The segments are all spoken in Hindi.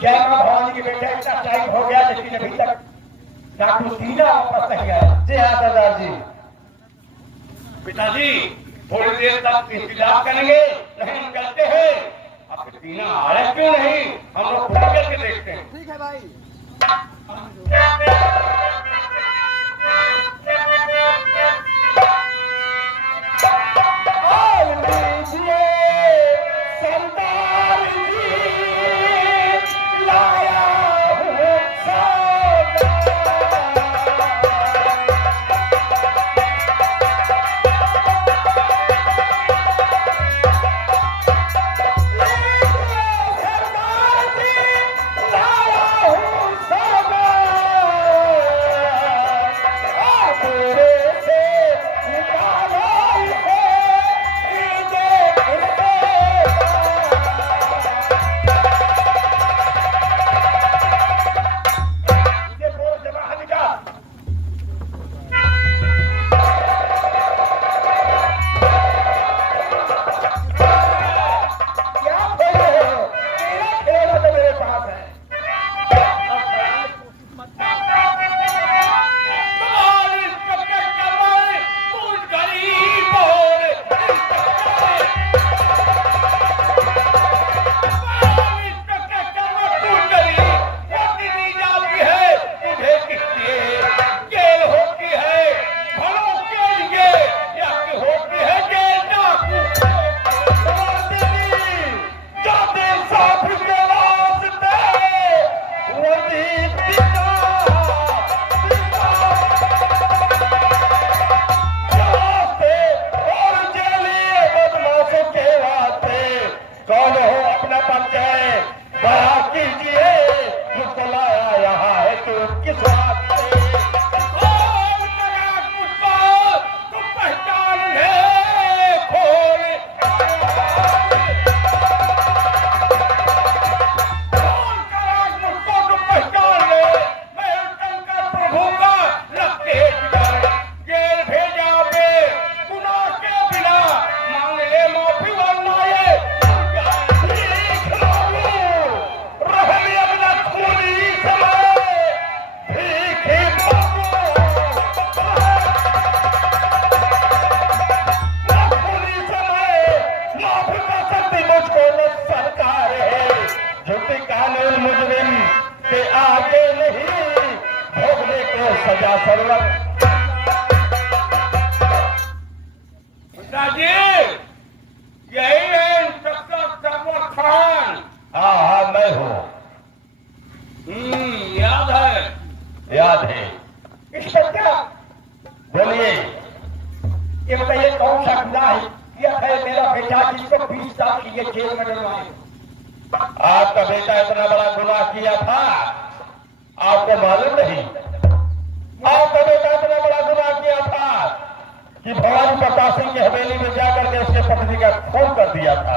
जय मां भवानी के बेटे इतना टाइम हो गया लेकिन अभी तक डॉक्टर दीना वापस नहीं आया। जी हाँ दादाजी। पिताजी थोड़ी देर तक इंतजार करेंगे, नहीं निकलते हैं। अब दीना आया क्यों नहीं, हम लोग फोन करके देखते हैं। ठीक है भाई। याद है। इंस्पेक्टर बोलिए, ये बताइए कौन सा गुनाह किया है मेरा बेटा जिसको 20 साल की ये जेल में डलवाए? आपका बेटा इतना बड़ा गुनाह किया था, आपको मालूम नहीं? आपका बेटा इतना बड़ा गुनाह किया था कि भवानी प्रताप सिंह की हवेली में जाकर के उसके पत्नी का खून कर दिया था।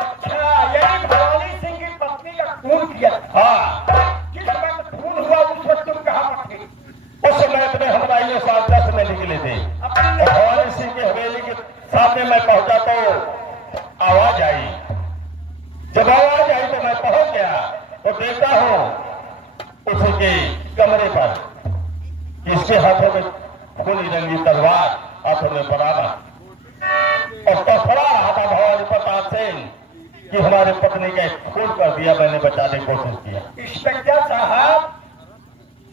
अच्छा, यही भवानी सिंह की पत्नी का खून किया था? हाँ। जिस वक्त खून हुआ उस वक्त तुम कहाँ पर थे? उस समय अपने हलवाइयों 7:10 में निकले थे। भवानी सिंह की हवेली के सामने मैं पहुंचा तो आवाज आई। जब आवाज आई तो मैं पहुंच गया तो देखता हूं उसके कमरे पर इसके हाथों में खूनी रंगी तलवार, हाथों में बराबर और पथरा रहा था भवानी प्रताप सिंह कि हमारे पत्नी का खून कर दिया, मैंने बचाने की कोशिश किया। इंस्पेक्टर साहब,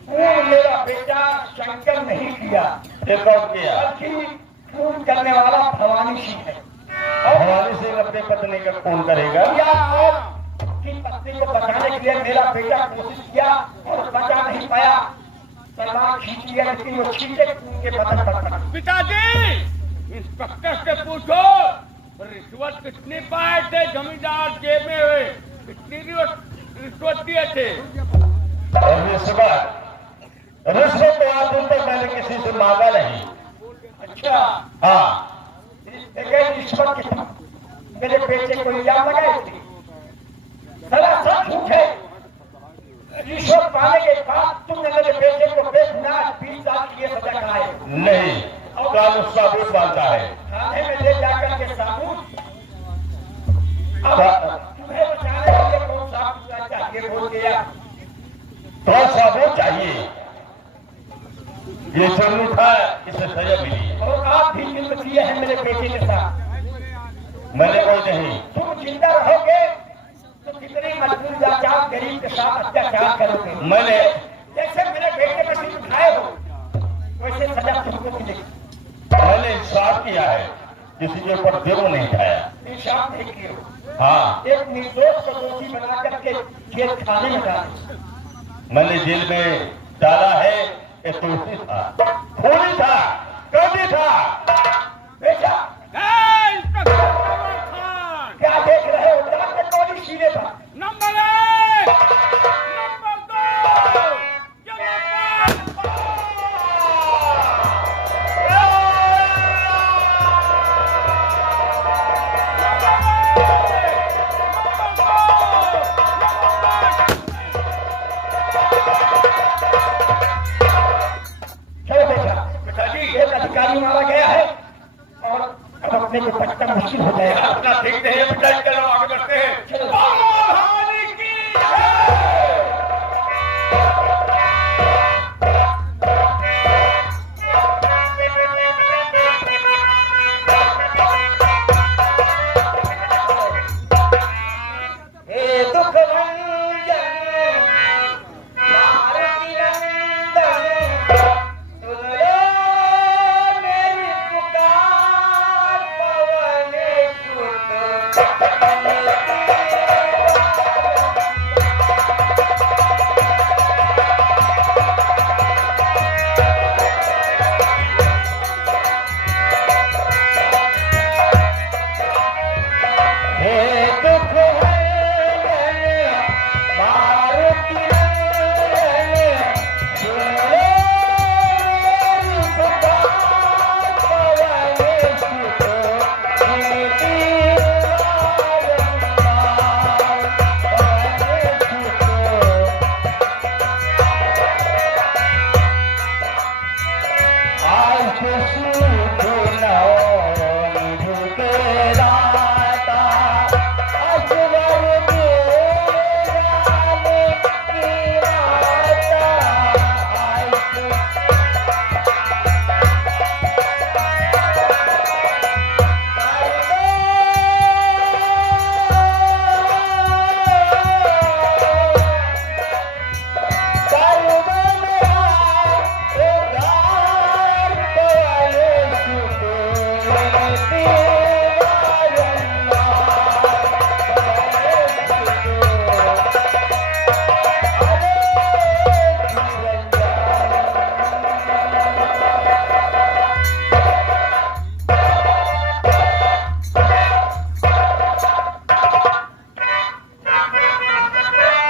खून मेरा बेटा शंकर नहीं किया, फिर कौन किया? बल्कि खून करने वाला भवानी सिंह है। और भवानी सिंह अपनी पत्नी का खून करेगा? की पत्नी को बचाने के लिए मेरा बेटा कोशिश किया और बचा नहीं पाया, तलवार खींच लिया, लेकिन वो छींटे खून के बदन पर। पिताजी, इंस्पेक्टर से पूछो रिश्वत कितनी पाए थे जमींदार जेब में हुए, कितनी रिश्वत दिए थे? और रिश्वत तो आज दिन तक मैंने किसी से मांगा नहीं। अच्छा, हाँ। रिश्वत कितना मेरे बेटे को इल्जाम लगाए थे, सरासर झूठ है। रिश्वत पाने के बाद तुमने मेरे बेटे को बेगुनाह 20 साल की सजा कराई? नहीं, कानून साबुत मानता है। थाने में ले जाकर के साबुत। अब तुम्हें बचाने के लिए कौन साबुत चाहिए? आगे बोल गया। तो सबको चाहिए, ये जुर्म था, इसे सजा मिली। और आप भी जुर्म किए हैं मेरे बेटे के साथ। मैंने कोई नहीं। तुम जिंदा रहोगे तो कितने मजबूर जात गरीब के साथ अत्याचार करोगे। मैंने जैसे मेरे बेटे पर सिर्फ उठाए हो वैसे सजा तुमको मिलेगी। मैंने इंसाफ किया है, किसी के ऊपर जुर्म नहीं उठाया। इंसाफ नहीं किए हो। हाँ, एक निर्दोष को दोषी बना करके जेल खाने में डाले। मैंने जेल में डाला है, एक दोषी था, खूनी था, कभी था। बेटा इंस्पेक्टर कमर खान, क्या देख रहे हो? जाके गोली सीने पर। नंबर 1, नंबर 2, ये नंबर 2। चलो बेटा, पिताजी एक अधिकारी मारा गया है और अब अपने को बचना मुश्किल हो जाएगा। अपना देखते हैं पिताजी, चलो आगे बढ़ते हैं। चलो। भवानी की जय। हे दुख भंजन मारुति नंदन, सुन लो मेरी पुकार, पवन सुत हे दुख भंजन मारुति नंदन, सुन लो मेरी पुकार, पवन सुत नीति बारंबार, पवन सुत। आज शुभ नवमी के दाता, असवर मेरे राम की माता।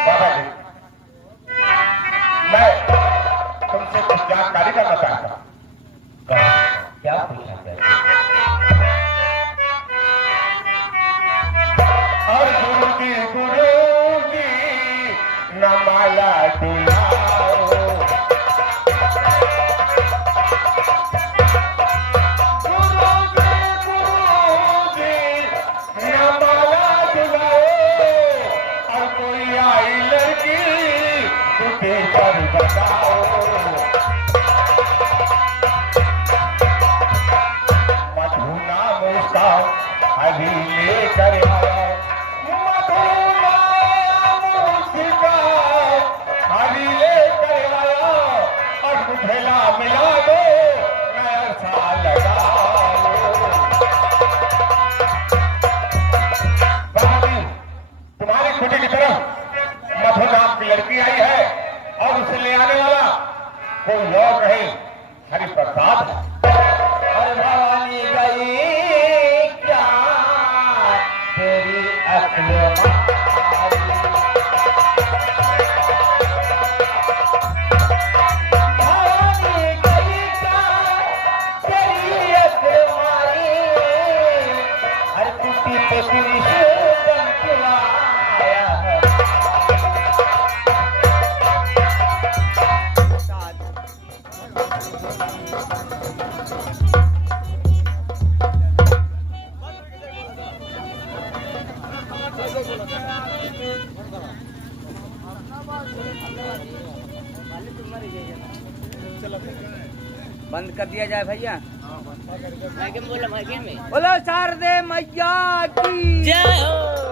बाबा जी, मैं तुमसे कुछ जानकारी करना चाहता हूँ। क्या पूछा गया? और गुरु की न माला डुलाओ, गुरु की न माला डुलाओ, और कोई आई लड़की तुझे पर बताओ। मधु नाम उसका अभी लेकर आया, मधु नाम उसका अभी लेकर आया, और मुझे ला मिला दो, मैं ऐसा लगाओ। बाबा, तुम्हारी खुटी की तरफ मधु नाम की लड़की आई है, और उसे ले आने वाला कोई और नहीं, हरिप्रसाद है। और भवानी गई क्या तेरी अक्ल मारी? भवानी गई क्या तेरी अक्ल मारी? हर कुटी पे कृष्ण आया है। बंद कर दिया जाए भैया। बोलो शारदे मैया की जय हो।